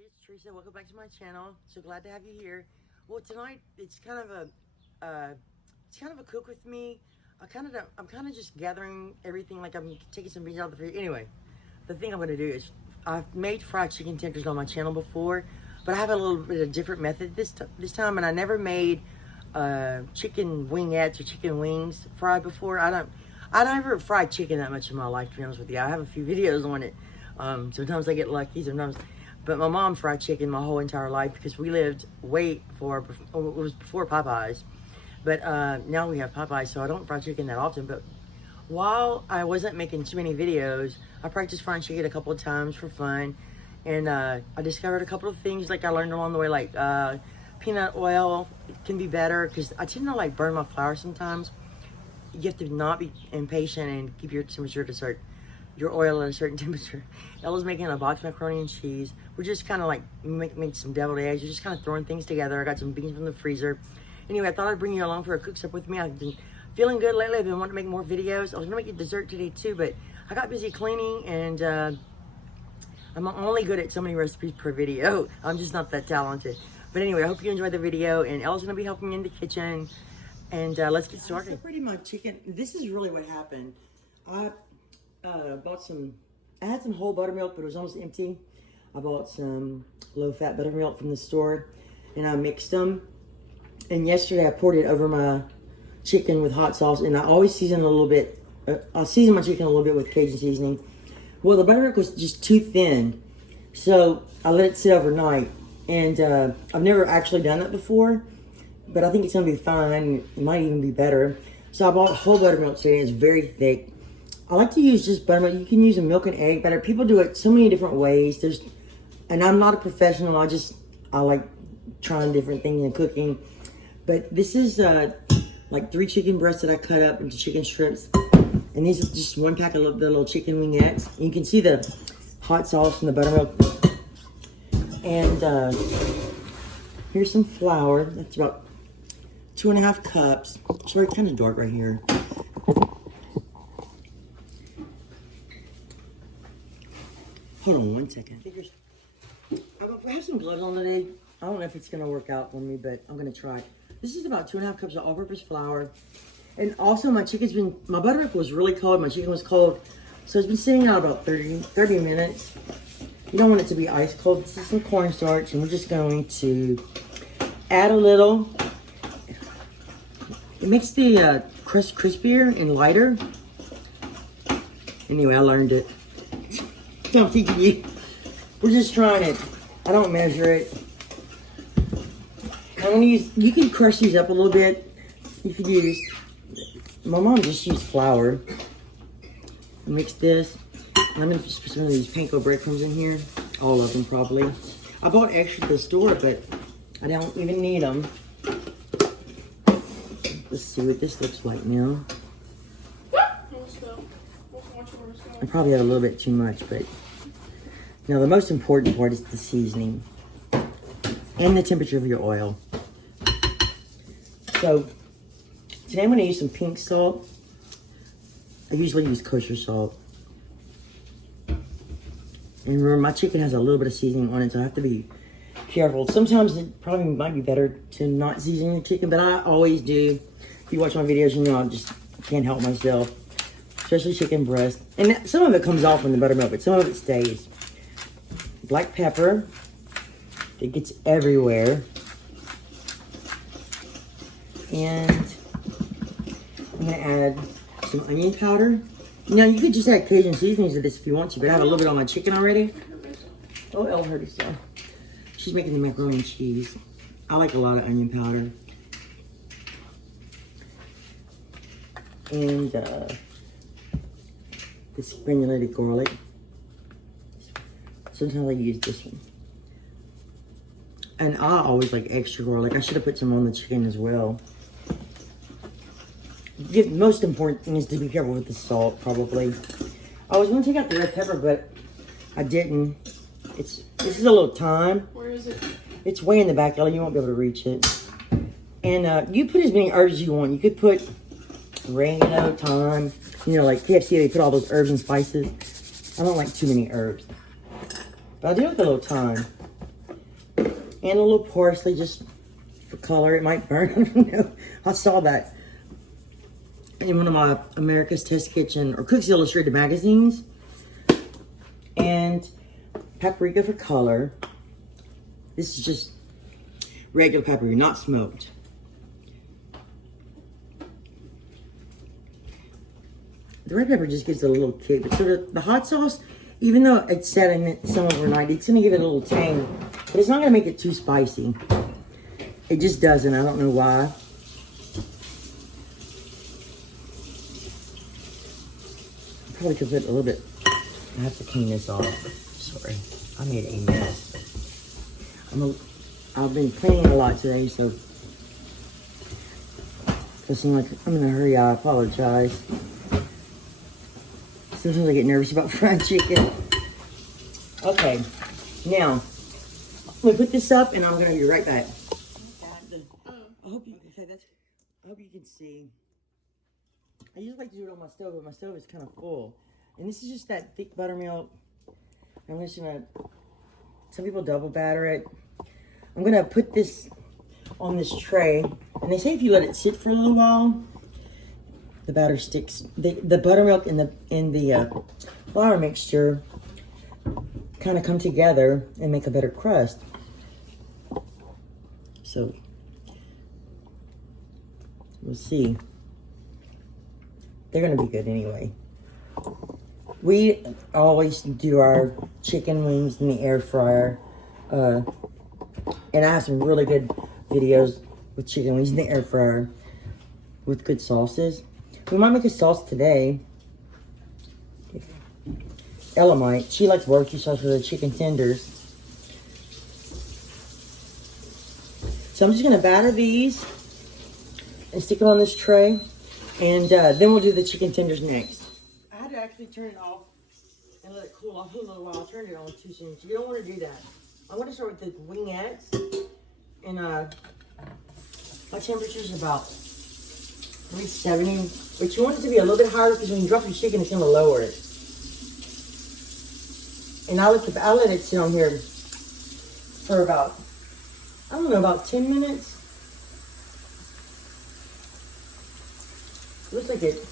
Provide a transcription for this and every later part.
everybody, it's Teresa. Welcome back to my channel. So glad to have you here. Well, tonight it's kind of a cook with me. I'm kind of just gathering everything, like I'm taking some beans out of the fridge. Anyway, the thing I'm gonna do is I've made fried chicken tenders on my channel before, but I have a little bit of different method this time, and I never made chicken wingettes or chicken wings fried before. I never fried chicken that much in my life, to be honest with you. I have a few videos on it. Sometimes I get lucky, sometimes. But my mom fried chicken my whole entire life because we lived way before, it was before Popeyes. But now we have Popeyes, so I don't fry chicken that often. But while I wasn't making too many videos, I practiced frying chicken a couple of times for fun. And I discovered a couple of things like I learned along the way, like peanut oil can be better because I tend to like burn my flour sometimes. You have to not be impatient and keep your temperature to your oil at a certain temperature. Ella's making a box macaroni and cheese. We're just kind of like making some deviled eggs. We're just kind of throwing things together. I got some beans from the freezer. Anyway, I thought I'd bring you along for a cook up with me. I've been feeling good lately. I've been wanting to make more videos. I was gonna make a dessert today too, but I got busy cleaning and I'm only good at so many recipes per video. I'm just not that talented. But anyway, I hope you enjoyed the video, and Ella's gonna be helping me in the kitchen. And let's get started. Separating my chicken. This is really what happened. I had some whole buttermilk, but it was almost empty. I bought some low-fat buttermilk from the store, and I mixed them. And yesterday I poured it over my chicken with hot sauce, and I always season a little bit. I season my chicken a little bit with Cajun seasoning. Well, the buttermilk was just too thin, so I let it sit overnight. And I've never actually done that before, but I think it's gonna be fine. It might even be better. So I bought whole buttermilk today. It's very thick. I like to use just buttermilk. You can use a milk and egg butter. People do it so many different ways. And I'm not a professional. I like trying different things in cooking. But this is like 3 chicken breasts that I cut up into chicken strips. And these are just 1 pack of the little chicken wingettes. And you can see the hot sauce and the buttermilk. And here's some flour. That's about 2.5 cups. Sorry, kind of dark right here. Hold on 1 second. I have some gloves on today. I don't know if it's going to work out for me, but I'm going to try. This is about 2.5 cups of all-purpose flour. And also my buttermilk was really cold. My chicken was cold. So it's been sitting out about 30 minutes. You don't want it to be ice cold. This is some cornstarch, and we're just going to add a little. It makes the crust crispier and lighter. Anyway, I learned it. I'm teaching you. We're just trying it. I don't measure it. I'm gonna use. You can crush these up a little bit. You could use. My mom just used flour. Mix this. I'm gonna just put some of these panko breadcrumbs in here. All of them probably. I bought extra at the store, but I don't even need them. Let's see what this looks like now. I probably had a little bit too much, but now the most important part is the seasoning and the temperature of your oil. So today I'm going to use some pink salt. I usually use kosher salt. And remember, my chicken has a little bit of seasoning on it, so I have to be careful. Sometimes it probably might be better to not season your chicken, but I always do. If you watch my videos, you know I just can't help myself. Especially chicken breast. And some of it comes off in the buttermilk, but some of it stays. Black pepper. It gets everywhere. And I'm going to add some onion powder. Now, you could just add Cajun seasonings to this if you want to, but I have a little bit on my chicken already. Oh, Elle heard herself. She's making the macaroni and cheese. I like a lot of onion powder. And this granulated garlic. Sometimes I use this one. And I always like extra garlic. I should have put some on the chicken as well. The most important thing is to be careful with the salt, probably. I was going to take out the red pepper, but I didn't. This is a little thyme. Where is it? It's way in the back, Ella. You won't be able to reach it. And you put as many herbs as you want. You could put oregano, thyme. You know, like KFC, they put all those herbs and spices. I don't like too many herbs. But I do like a little thyme. And a little parsley just for color. It might burn. I don't know. I saw that in one of my America's Test Kitchen or Cooks Illustrated magazines. And paprika for color. This is just regular paprika, not smoked. The red pepper just gives it a little kick. But so the hot sauce, even though it's set in it some overnight, it's going to give it a little tang. But it's not going to make it too spicy. It just doesn't. I don't know why. I probably could put a little bit. I have to clean this off. Sorry. I made a mess. I've been cleaning a lot today, so it seems like I'm in a hurry. I apologize. Sometimes I get nervous about fried chicken. Okay, now I'm gonna put this up, and I'm gonna be right back. I hope you can see. I usually like to do it on my stove, but my stove is kind of full, and this is just that thick buttermilk. I'm just gonna. Some people double batter it. I'm gonna put this on this tray, and they say if you let it sit for a little while, the batter sticks. The buttermilk and the flour mixture kind of come together and make a better crust. So we'll see. They're gonna be good anyway. We always do our chicken wings in the air fryer. And I have some really good videos with chicken wings in the air fryer with good sauces. We might make a sauce today. If Ella might. She likes barbecue sauce for the chicken tenders. So I'm just going to batter these and stick them on this tray. And then we'll do the chicken tenders next. I had to actually turn it off and let it cool off a little while. I turned it on too soon. So you don't want to do that. I want to start with the wingettes. And my temperature is about 370. But you want it to be a little bit higher because when you drop your chicken, it's going to lower it. And I'll let it sit on here for about, I don't know, about 10 minutes. Looks like it.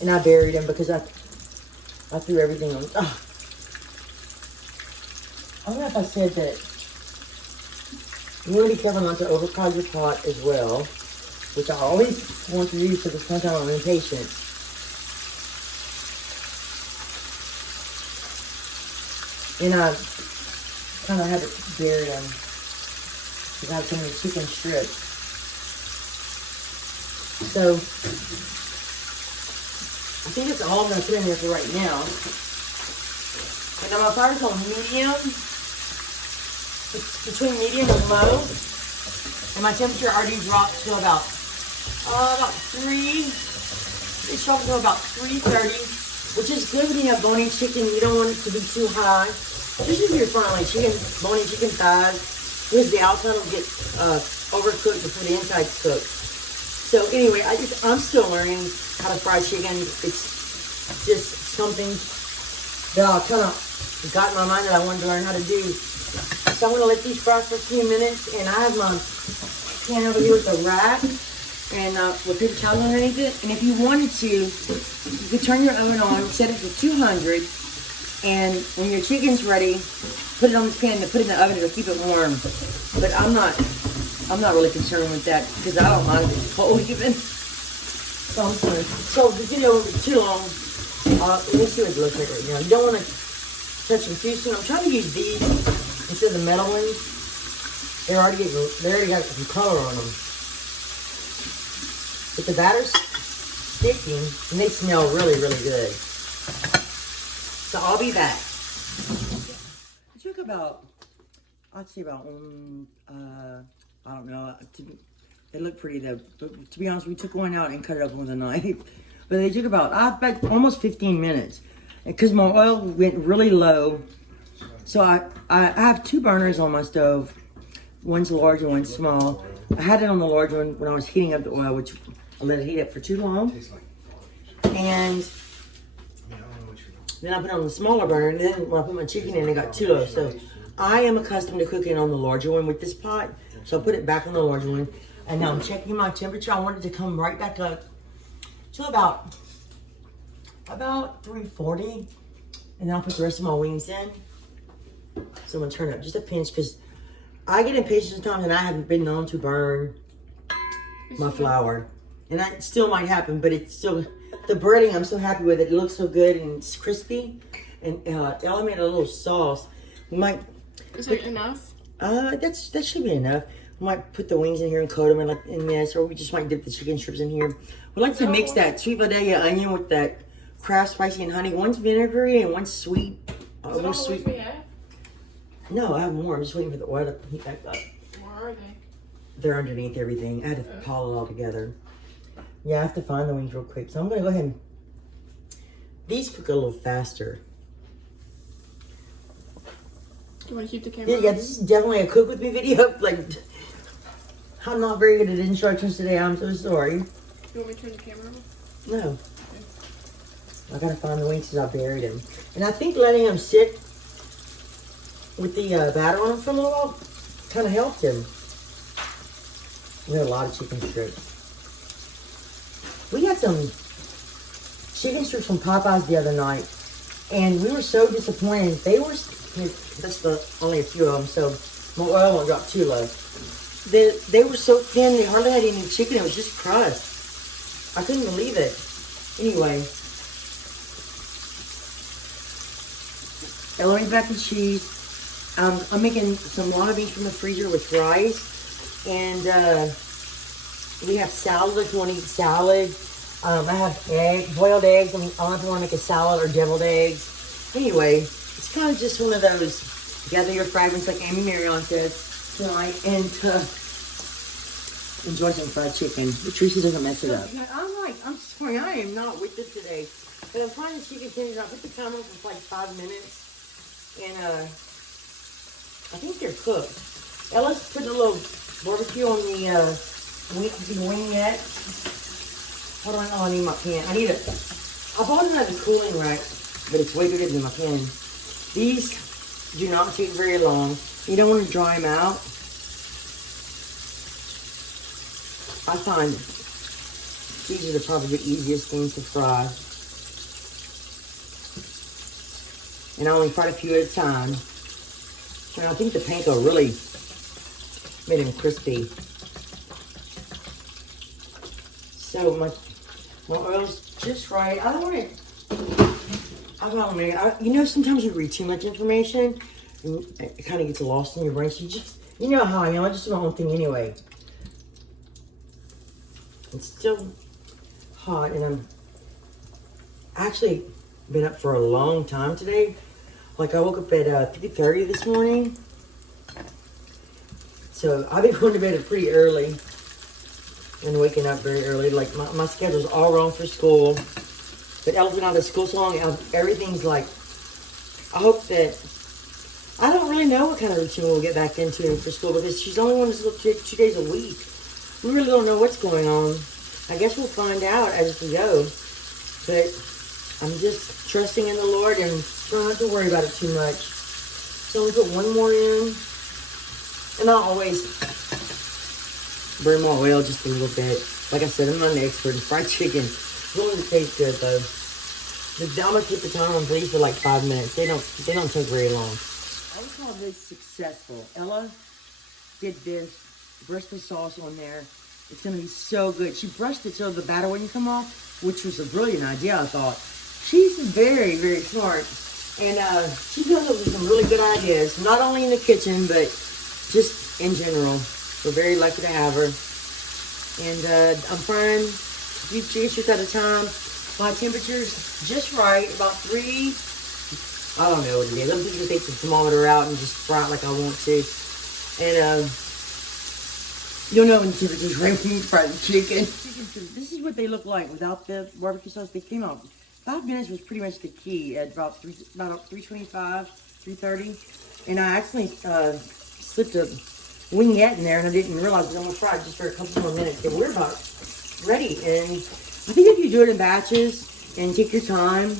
And I buried them because I threw everything on. Oh. I don't know if I said that you want to be careful not to overcrowd your pot as well, which I always want to do because sometimes I'm impatient. And I kind of have it buried them because I have so many chicken strips. So I think that's all I'm going to put in there for right now. And now my fire's on medium. It's between medium and low. And my temperature already dropped to about 3. It's dropped to about 330, which is good when you have bone-in chicken. You don't want it to be too high. Just if you're frying like bone-in chicken thighs, because the outside will get overcooked before the inside's cooked. So anyway, I'm still learning how to fry chicken. It's just something that I kind of got in my mind that I wanted to learn how to do. So I'm going to let these fry for a few minutes, and I have my pan over here with a rack and with paper towels underneath it. And if you wanted to, you could turn your oven on, set it to 200, and when your chicken's ready, put it on the pan and put it in the oven to keep it warm. But I'm not really concerned with that because I don't mind if it's cold even. So the video won't be too long. Let me see what it looks like right now. You don't want to touch them too soon. I'm trying to use these instead of the metal ones. They already got some color on them. But the batter's sticking and they smell really, really good. So I'll be back. It took about, I'd say about, I don't know. They look pretty though. But to be honest, we took one out and cut it up with a knife. But they took about, I bet, almost 15 minutes. Because my oil went really low. So I have 2 burners on my stove. One's large and one's small. I had it on the large one when I was heating up the oil, which I let it heat up for too long. And then I put it on the smaller burner. And then when I put my chicken in, it got too low. So I am accustomed to cooking on the larger one with this pot, so I'll put it back on the larger one. And now I'm checking my temperature. I want it to come right back up to about 340, and then I'll put the rest of my wings in. So I'm gonna turn up just a pinch because I get impatient sometimes, and I haven't been known to burn my flour, and that still might happen, but it's still the breading. I'm so happy with it. It looks so good and it's crispy, and Ella made a little sauce. We might. Is it enough? That should be enough. We might put the wings in here and coat them in this, or we just might dip the chicken strips in here. We like to mix that sweet Vidalia onion with that Kraft spicy and honey. One's vinegary and one's sweet. Is it all the wings we have? No, I have more. I'm just waiting for the oil to heat back up. Where are they? They're underneath everything. I had to pile it all together. Yeah, I have to find the wings real quick. So I'm gonna go ahead and these cook a little faster. Do you want to keep the camera? Yeah, this is definitely a cook with me video. Like, I'm not very good at instructions today. I'm so sorry. You want me to turn the camera on? No. Okay. I gotta find the wings because I buried them. And I think letting them sit with the batter on them for a little while kind of helped him. We had a lot of chicken strips. We had some chicken strips from Popeyes the other night, and we were so disappointed. They were, that's only a few of them, so my oil won't drop too low. They were so thin, they hardly had any chicken. It was just crust. I couldn't believe it. Anyway, Ella made mac and cheese. I'm making some lima beans from the freezer with rice, and we have salad if you want to eat salad. I have boiled eggs. I don't know if you want to make a salad or deviled eggs. Anyway, it's kind of just one of those gather your fragments like Amy Marion says tonight, and enjoy some fried chicken. Tracy doesn't mess it up. I'm sorry, I am not with it today. But I'm trying to see if I put the timer on for like 5 minutes, and I think they're cooked. Ella's putting a little barbecue on the wingette. Hold on, I need my pan. I bought another cooling rack, but it's way bigger than my pan. These do not take very long. You don't want to dry them out. I find these are probably the easiest things to fry. And I only fried a few at a time. And I think the panko really made them crispy. So my oil's just right. I don't want it. You know, sometimes you read too much information and it kind of gets lost in your brain. So you know how I am. I just do my own thing anyway. It's still hot, and I'm actually been up for a long time today. Like I woke up at 3:30 this morning. So I've been going to bed pretty early and waking up very early. Like my schedule's all wrong for school. But Ella's been out of school so long, everything's like, I hope that, I don't really know what kind of routine we'll get back into for school because she's only wanting to take 2 days a week. We really don't know what's going on. I guess we'll find out as we go. But I'm just trusting in the Lord and trying not to worry about it too much. So we put one more in. And I'll always burn my oil just a little bit. Like I said, I'm not an expert in fried chicken. As long as it tastes good though. I'm gonna keep the timer on these for like 5 minutes. They don't take very long. I would call this successful. Ella did this, brushed the sauce on there. It's gonna be so good. She brushed it so the batter wouldn't come off, which was a brilliant idea, I thought. She's very, very smart. And she comes up with some really good ideas, not only in the kitchen, but just in general. We're very lucky to have her. And I'm frying a few chicken strips at a time. My temperature's just right, about 3. I don't know what it is. I'm just gonna take the thermometer out and just fry it like I want to. And you'll know when the temperature's right when you fry the chicken. This is what they look like without the barbecue sauce. They came out. 5 minutes was pretty much the key at about 3:25, 3:30. And I actually slipped a wingette in there, and I didn't realize it was only fried just for a couple more minutes. So we're about ready. And I think if you do it in batches and take your time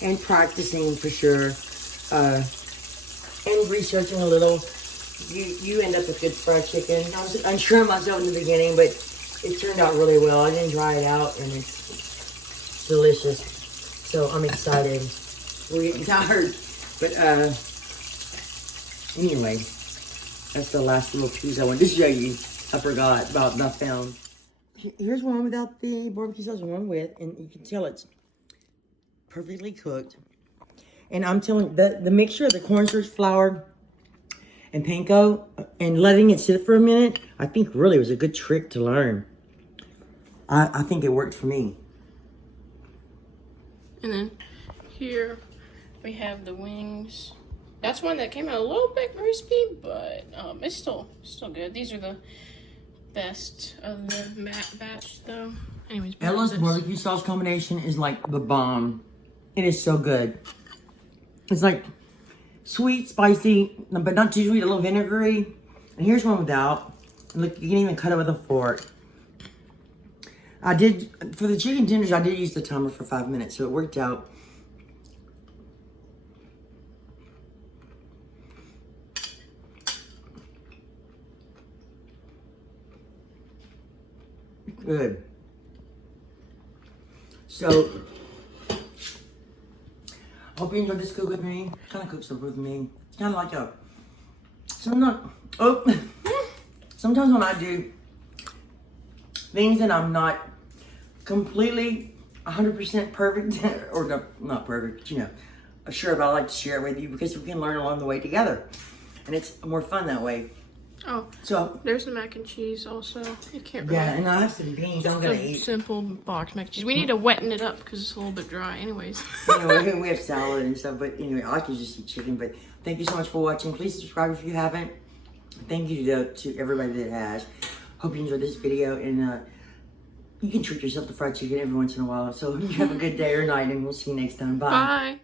and practicing for sure, and researching a little, you end up with good fried chicken. I was unsure of myself in the beginning, but it turned out really well. I didn't dry it out, and it's delicious. So I'm excited. We're getting tired, but anyway, that's the last little piece I wanted to show you. I forgot about the film. Here's one without the barbecue sauce, one with, and you can tell it's perfectly cooked. And I'm telling you, the mixture of the cornstarch flour and panko and letting it sit for a minute, I think really was a good trick to learn. I think it worked for me. And then here we have the wings. That's one that came out a little bit crispy, but it's still good. These are the best of the batch, though. Anyways, Ella's barbecue sauce combination is like the bomb. It is so good. It's like sweet, spicy, but not too sweet, a little vinegary. And here's one without. Look, you can even cut it with a fork. I did, for the chicken tenders, I did use the timer for 5 minutes, so it worked out. Good. So, hope you enjoyed this cook with me. Kind of cooks up with me. It's kind of like a, sometimes when I do things that I'm not completely 100% perfect, or no, not perfect, you know, sure, but I like to share it with you because we can learn along the way together. And it's more fun that way. Oh, so there's the mac and cheese also. You can't really. Yeah, and I have some beans I'm going to eat. Simple box mac and cheese. We need to wetten it up because it's a little bit dry anyways. Anyway, we have salad and stuff, but anyway, I like to just eat chicken. But thank you so much for watching. Please subscribe if you haven't. Thank you to everybody that has. Hope you enjoyed this video, and you can treat yourself to fried chicken every once in a while. So you have a good day or night, and we'll see you next time. Bye. Bye.